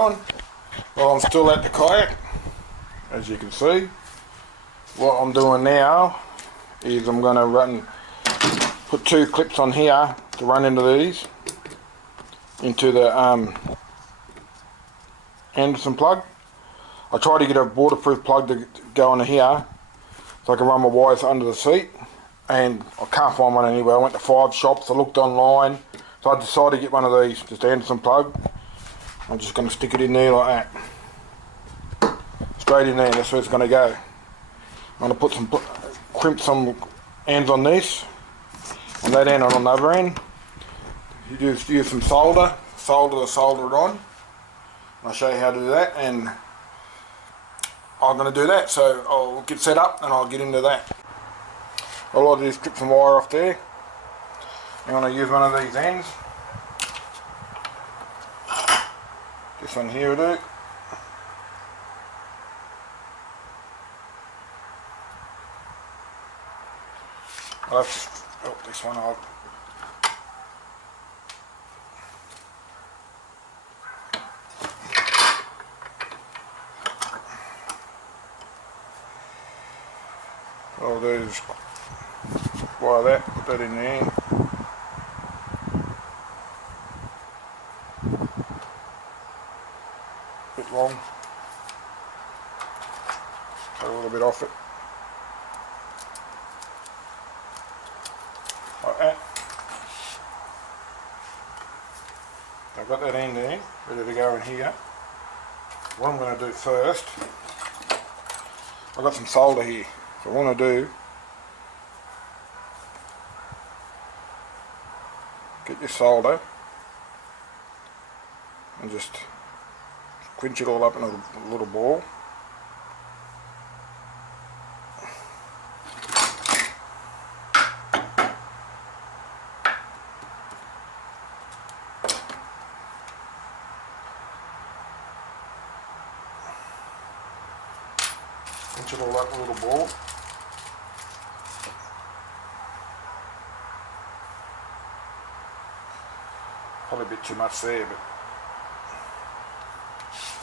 going? Well, I'm still at the kayak, as you can see. What I'm doing now is I'm going to put two clips on here to run into these, into the Anderson plug. I tried to get a waterproof plug to go into here so I can run my wires under the seat, and I can't find one anywhere. I went to 5 shops, I looked online, so I decided to get one of these, just Anderson plug. I'm just going to stick it in there like that. Straight in there, that's where it's going to go. I'm going to put crimp some ends on this, on that end and on the other end. You just use some solder to solder it on. I'll show you how to do that, and I'm going to do that, so I'll get set up and I'll get into that. All I do is clip some wire off there. I'm going to use one of these ends. This one here will do. I'll have to help this one out. What I'll do is wire that, put that in there. Bit long. Cut a little bit off it. Like that. I've got that end there, ready to go in here. What I'm going to do first, I've got some solder here. So what I want to do, get your solder and just quench it all up in a little ball. Quench it all up in a little ball. Probably a bit too much there, but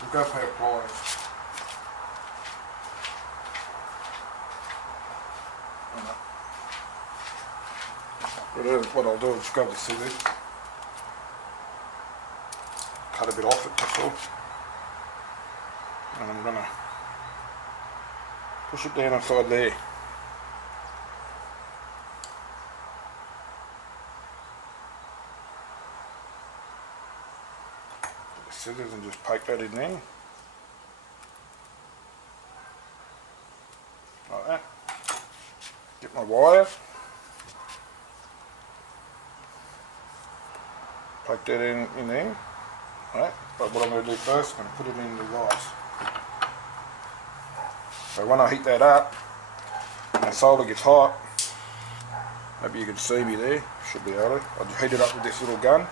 we've got a pair of pliers. What I'll do is grab the scissors, cut a bit off it, that's all. And I'm going to push it down inside there. Scissors and just poke that in there like that. Get my wire, poke that in there. Right. But what I'm going to do first, I'm going to put it in the vise. So when I heat that up and the solder gets hot, maybe you can see me there, should be able to. I'll just heat it up with this little gun.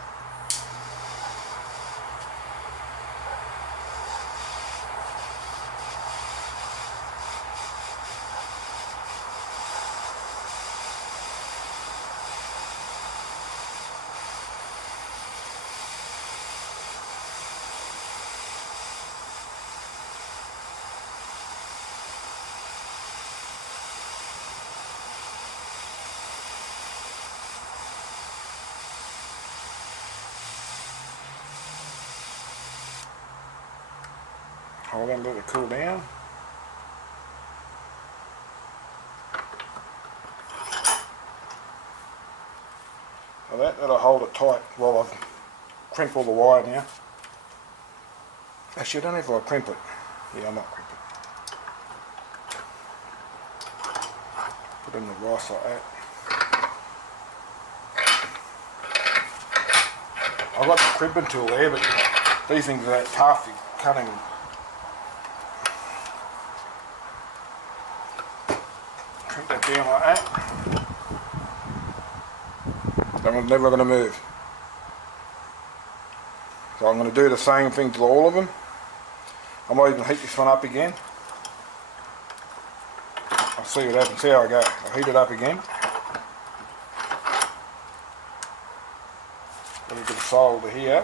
Hold on, let it cool down. So that'll hold it tight while I crimp all the wire now. Actually, I don't know if I crimp it. Yeah, I might crimp it. Put it in the vise like that. I've got the crimping tool there, but these things are that tough, you're cutting. Crimp that down like that. That one's never going to move. So I'm going to do the same thing to all of them. I might even heat this one up again. I'll see what happens, see how I go. I'll heat it up again. Got a bit of solder here.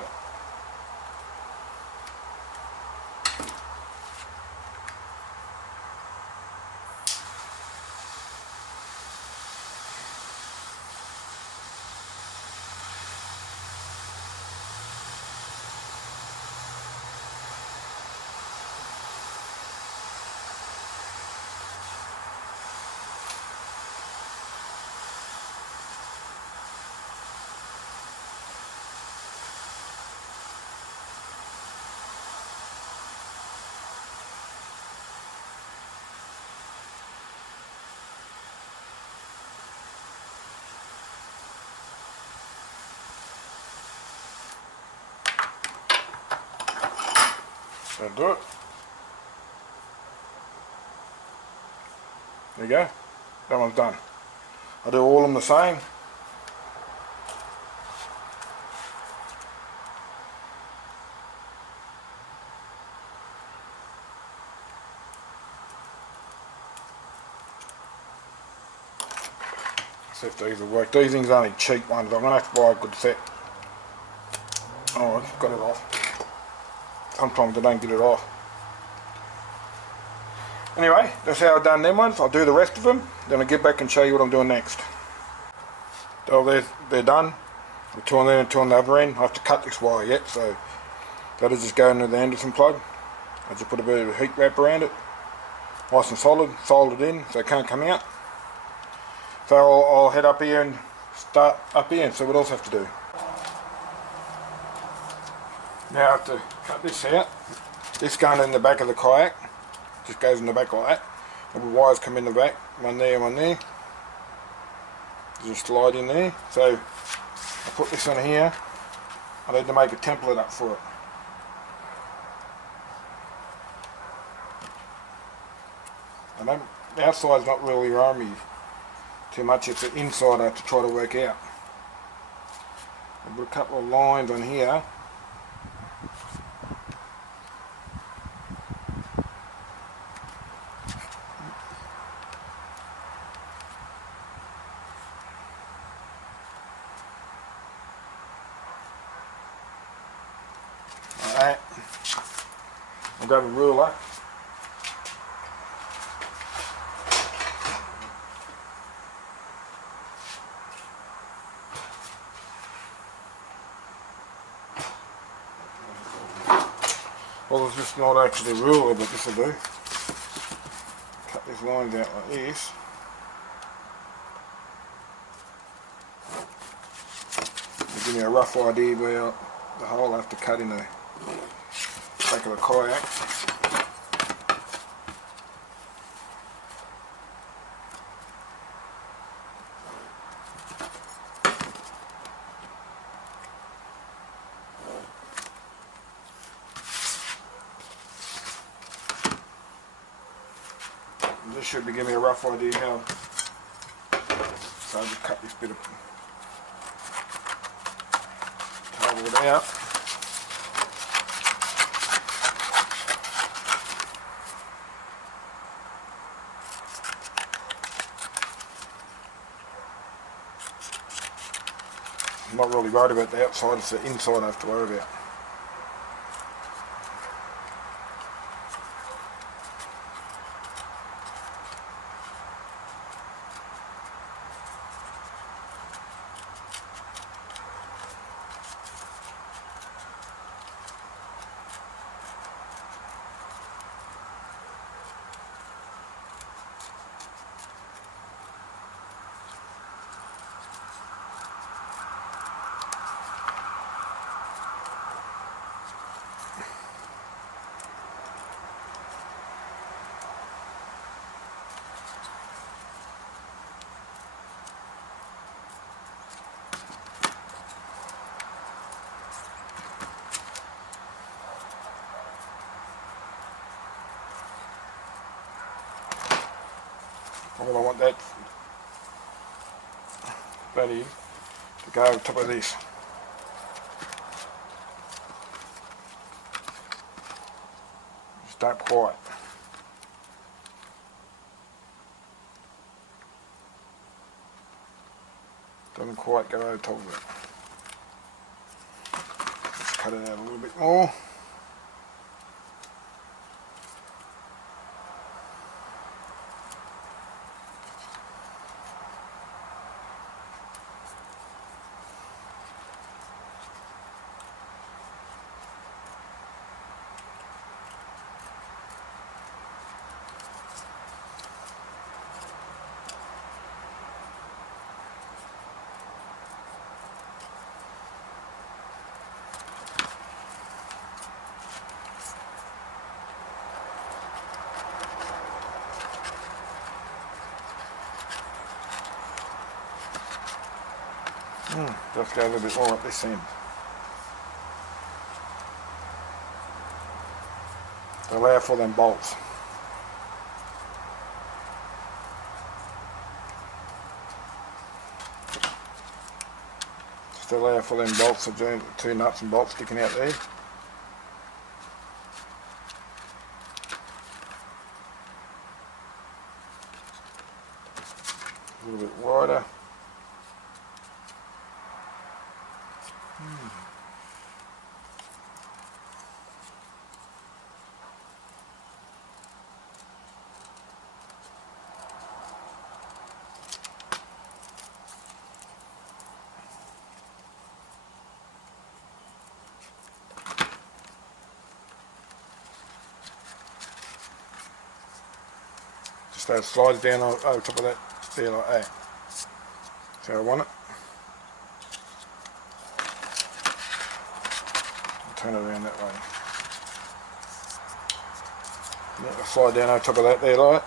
That'll do it. There you go. That one's done. I do all of them the same. See if these will work. These things are only cheap ones. I'm going to have to buy a good set. Oh, I've got it off. Sometimes I don't get it off. Anyway, that's how I've done them ones. I'll do the rest of them. Then I'll get back and show you what I'm doing next. So they're done. I've torn there and torn the other end. I have to cut this wire yet, so that'll just go into the Anderson plug. I just put a bit of heat wrap around it. Nice and solid, soldered in so it can't come out. So I'll head up here and start up here and see what else I have to do. Now I have to cut this out. This going in the back of the kayak. Just goes in the back like that. The wires come in the back, one there, one there. Just slide in there. So I put this on here. I need to make a template up for it. And the outside's not really worrying me too much, it's the inside I have to try to work out. I put a couple of lines on here. Like that. I'll grab a ruler. Well, it's just not actually a ruler, but this will do. Cut these lines out like this. It'll give me a rough idea where the hole I have to cut in the back of the kayak. This should be giving me a rough idea how. So I'll just cut this bit of cardboard out. I'm not really worried about the outside, it's the inside I have to worry about. Well, I want that buddy to go over top of this. Just don't quite. Doesn't quite go over top of it. Let's cut it out a little bit more. Just go a little bit more at this end. to allow for them bolts. Just to allow for them bolts, the two nuts and bolts sticking out there. A little bit wider. Just so it slides down over top of that there like that. So I want it. Turn it around that way. Yeah, I'll slide down over top of that there like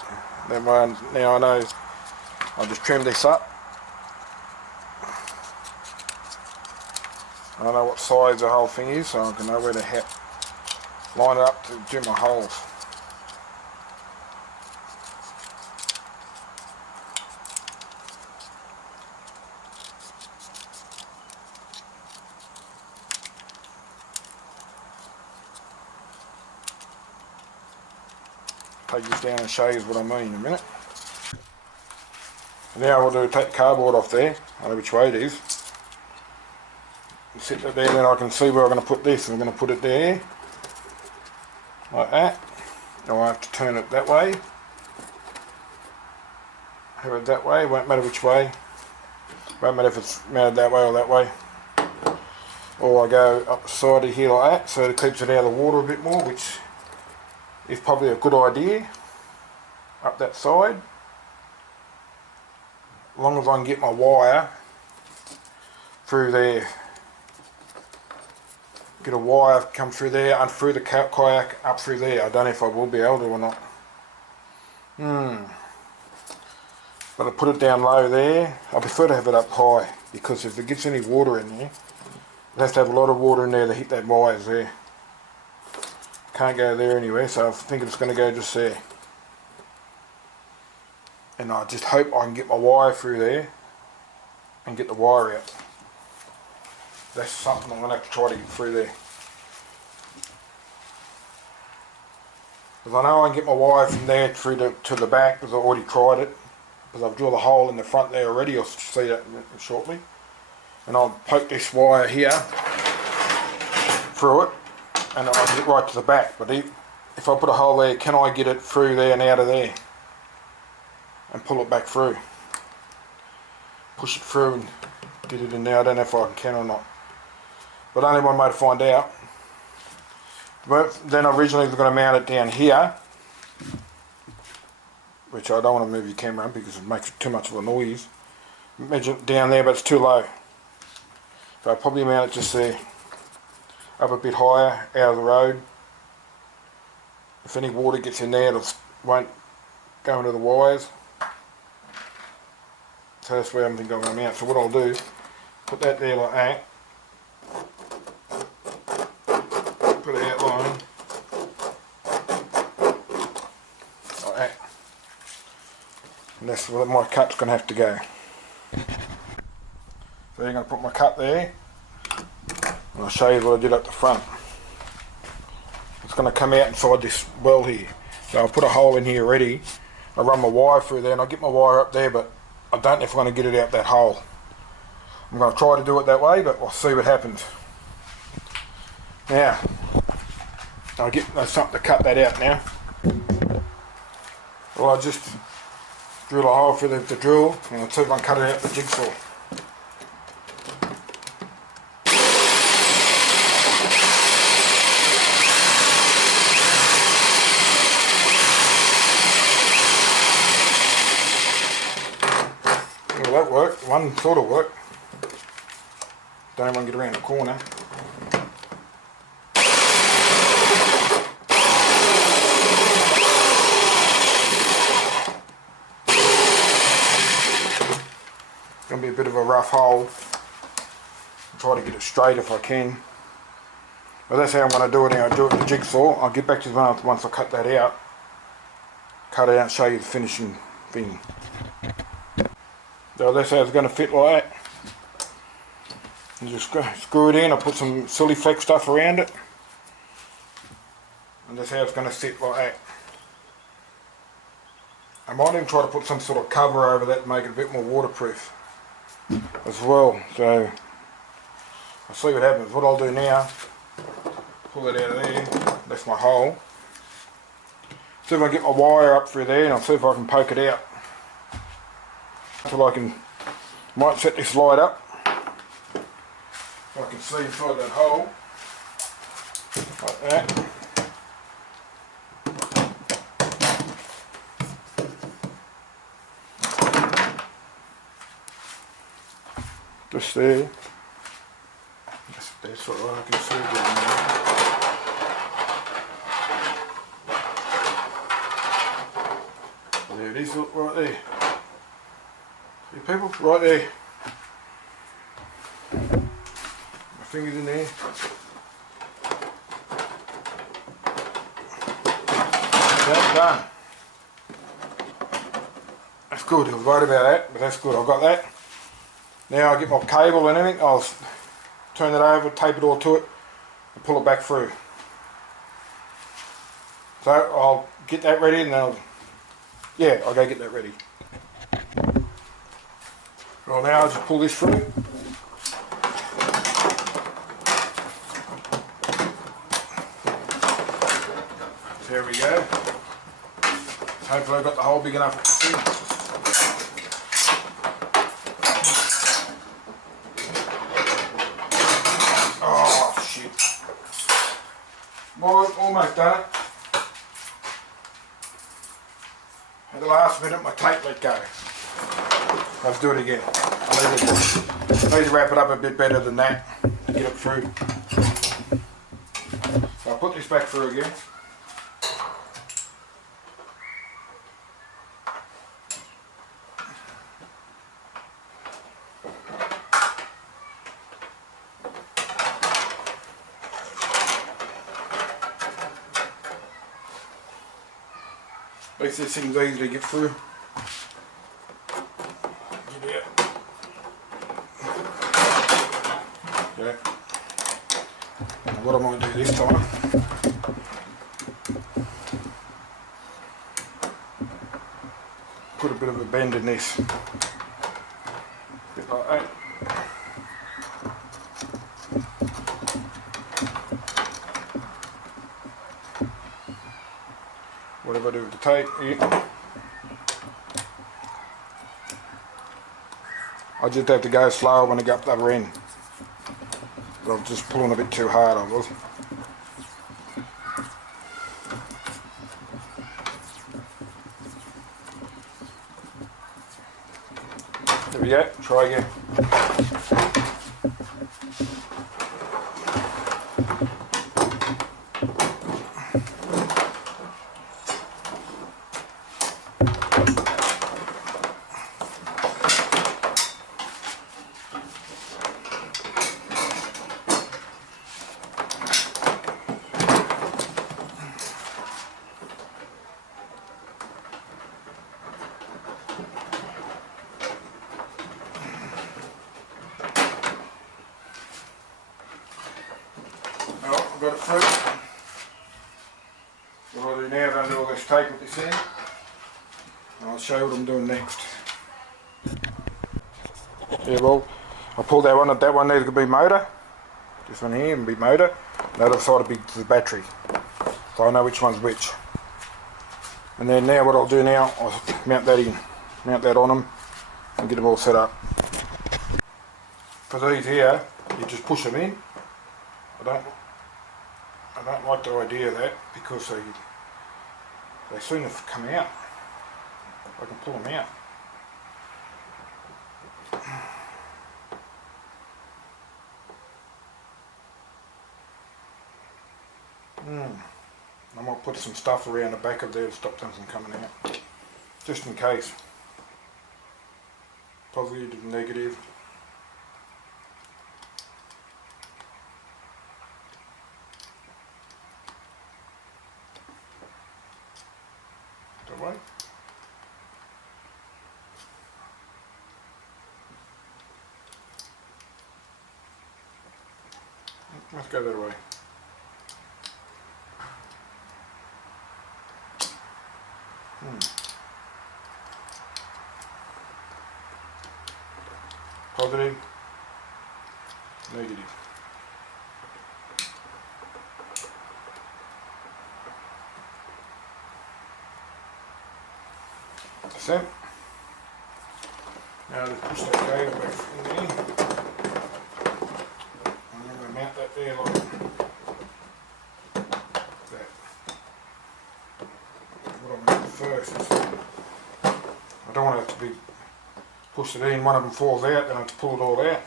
that way. Now I know I'll just trim this up. I know what size the whole thing is, so I can know where to line it up to do my holes. Take this down and show you what I mean in a minute. Now what I'll do, take the cardboard off there, I know which way it is. Sit it there, then I can see where I'm going to put this. I'm going to put it there, like that. Now I have to turn it that way. Have it that way, won't matter which way. Won't matter if it's mounted that way or that way. Or I go up the side of here like that, so it keeps it out of the water a bit more, which is probably a good idea. Up that side. As long as I can get my wire through there. Get a wire come through there and through the kayak up through there. I don't know if I will be able to or not. But I put it down low there. I prefer to have it up high because if it gets any water in there, it has to have a lot of water in there to hit that wires there. Can't go there anyway, so I think it's going to go just there. And I just hope I can get my wire through there and get the wire out. That's something I'm going to have to try to get through there. Because I know I can get my wire from there through to the back because I've already tried it. Because I've drilled a hole in the front there already, you'll see that shortly. And I'll poke this wire here through it and I'll get it right to the back. But if I put a hole there, can I get it through there and out of there? And pull it back through. Push it through and get it in there. I don't know if I can or not. But only one way to find out. But then originally we're going to mount it down here, which I don't want to move your camera because it makes too much of a noise. Measure it down there, but it's too low. So I'll probably mount it just there, up a bit higher, out of the road. If any water gets in there, it won't go into the wires. So that's where I'm thinking I'm going to mount. So what I'll do, put that there like that. Put an outline like that, and that's where my cut's going to have to go. So I'm going to put my cut there and I'll show you what I did up the front. It's going to come out inside this well here, so I'll put a hole in here ready. I run my wire through there and I'll get my wire up there, but I don't know if I'm going to get it out that hole. I'm going to try to do it that way, but we'll see what happens. Now I'll get something to cut that out now. Well, I just drill a hole for the drill and I'll see if I can cut it out with the jigsaw. Well, that worked. One sort of worked. Don't want to get around the corner. Gonna be a bit of a rough hole. I'll try to get it straight if I can. But that's how I'm going to do it now. I do it with the jigsaw. I'll get back to you once I cut that out. Cut it out and show you the finishing thing. So that's how it's going to fit like that. You just screw it in. I put some silly flex stuff around it. And that's how it's going to sit like that. I might even try to put some sort of cover over that to make it a bit more waterproof as well. So I'll see what happens. What I'll do now, pull it out of there. That's my hole. See if I can get my wire up through there, and I'll see if I can poke it out. Until I can, might set this light up. So I can see inside that hole. Like that. Just there. That's what I can see down there. There it is, look, right there. See people? Right there. My finger's in there. That's done. That's good, I was worried about that, but that's good, I've got that. Now I get my cable and everything, I'll turn it over, tape it all to it, and pull it back through. So I'll get that ready and then I'll go get that ready. Well, now I'll just pull this through. There we go. Hopefully I've got the hole big enough to see. Well, almost done it. At the last minute my tape let go. Let's do it again. I need to wrap it up a bit better than that to get it through. So I'll put this back through again. At least this thing's easy to get through. Get out. Okay. Now what I might do this time, put a bit of a bend in this. Bit like that. Whatever I do with the tape, I just have to go slower when I go up the other end. I'm just pulling a bit too hard, I was. There we go, try again. Oh, I've got it through. What I'll do now is undo all this tape with this end, and I'll show you what I'm doing next. Yeah, well, I pulled that one needed to be motor. This one here and be motor. The other side will be the battery. So I know which one's which. And then now what I'll do now, I'll mount that on them and get them all set up. For these here, you just push them in. I don't like the idea of that because they soon have come out. I can pull them out. I might put some stuff around the back of there to stop them from coming out, just in case. Positive, negative. That way. Let's go that way. Positive, negative. That's it. Now let's push that cable back in there. I'm going to mount that there like that. What I'm going to do first is, I don't want it to be pushed it in, one of them falls out, then I have to pull it all out.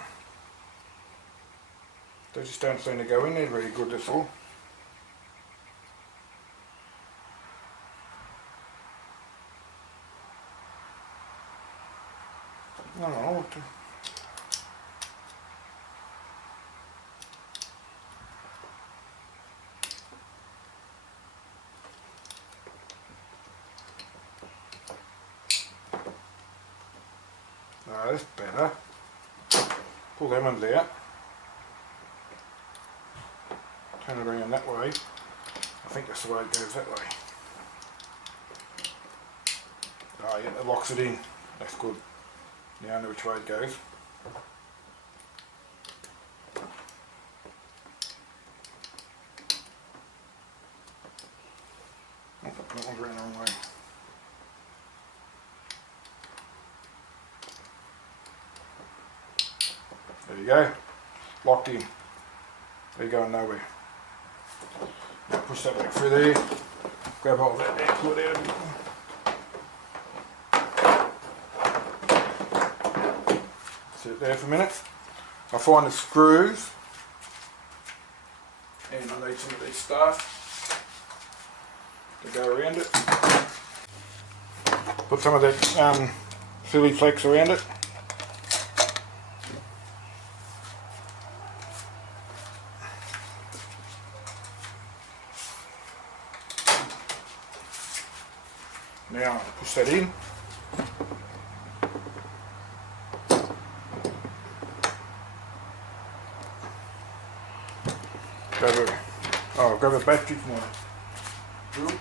They just don't seem to go in there very good, that's all. No, no, that's better. Pull them ones out. Turn it around that way. I think that's the way it goes, that way. Oh yeah, that locks it in. That's good. Now I know which way it goes. Oh, that one's around the wrong way. There you go. Locked in. There you go, nowhere. Now push that back through there. Grab hold of that there, pull it out. Sit it there for a minute. I find the screws, and I need some of these stuff to go around it. Put some of that silly flex around it. Now push that in. Grab a battery for my drill.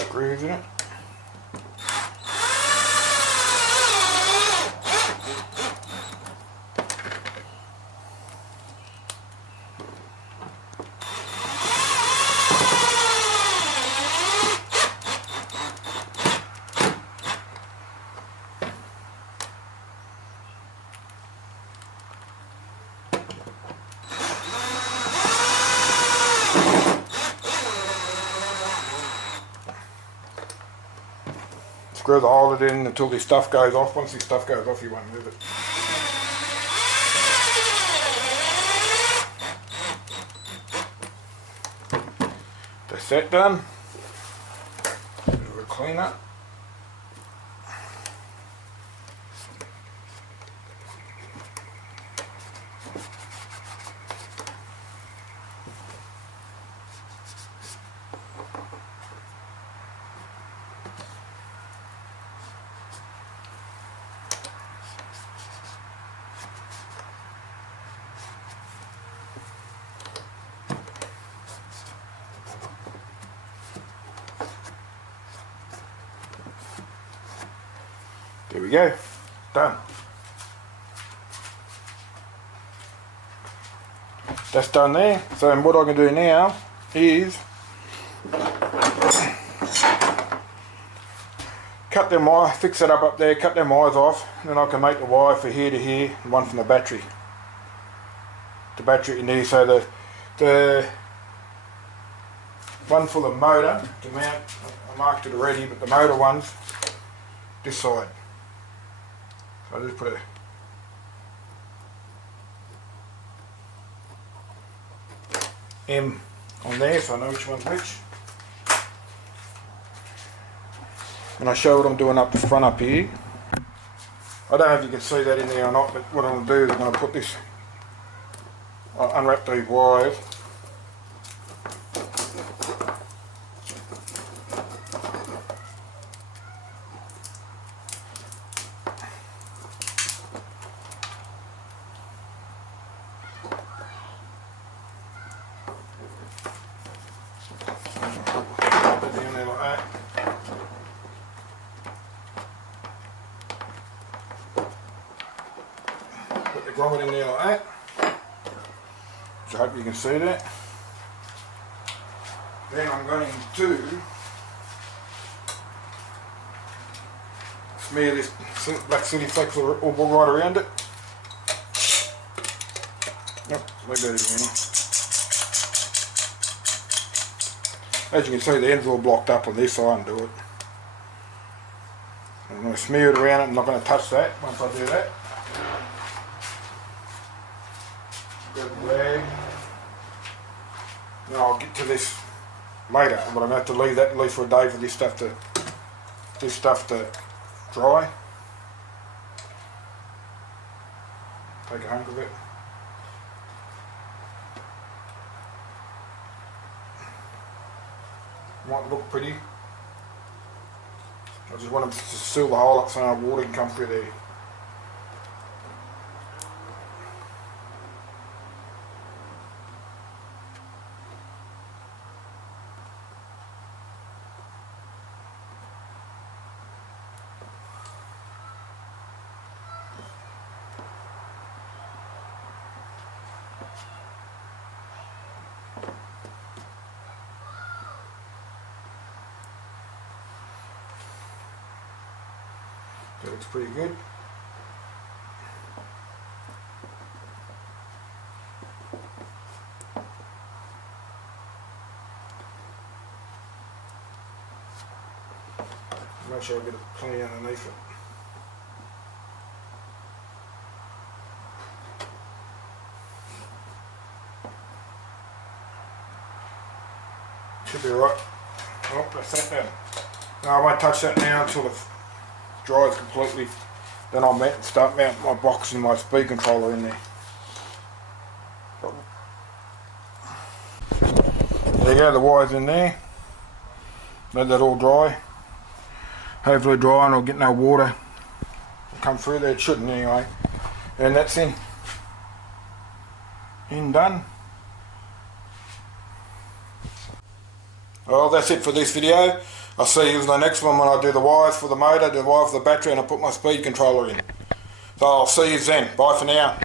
Screws in it. Screw the hole it in until this stuff goes off. Once this stuff goes off, you won't move it. That's that done. Bit of a clean up. There we go, done. That's done there. So what I can do now is cut them wire, fix it up there, cut them wires off, and then I can make the wire for here to here, and one from the battery. The battery in there, so the one for the motor to mount, I marked it already, but the motor one's this side. So I just put a M on there so I know which one's which. And I show what I'm doing up the front up here. I don't know if you can see that in there or not, but what I'm going to do is I'm going to put this, unwrap these wires. Put it down there like that. Put the grommet in there like that. So I hope you can see that. Then I'm going to smear this black silly flakes all right around it. Yep, leave that in there. As you can see, the end's all blocked up on this side and do it. I'm going to smear it around it. I'm not going to touch that once I do that. Grab the rag. Now I'll get to this later, but I'm going to have to leave that at least for a day for this stuff to dry. Take a hunk of it. Might look pretty. I just want to seal the hole up so no water can come through there. That looks pretty good. Make sure I get it plenty underneath it. Should be right. Oh, that's that now. No, I won't touch that now until it dries completely. Then I'll start mounting my box and my speed controller in there. There you go, the wire's in there. Let that all dry. Hopefully dry and I'll get no water come through there. It shouldn't anyway. And that's in done. Well, that's it for this video. I'll see you in the next one when I do the wires for the motor, the wire for the battery, and I put my speed controller in. So I'll see you then. Bye for now.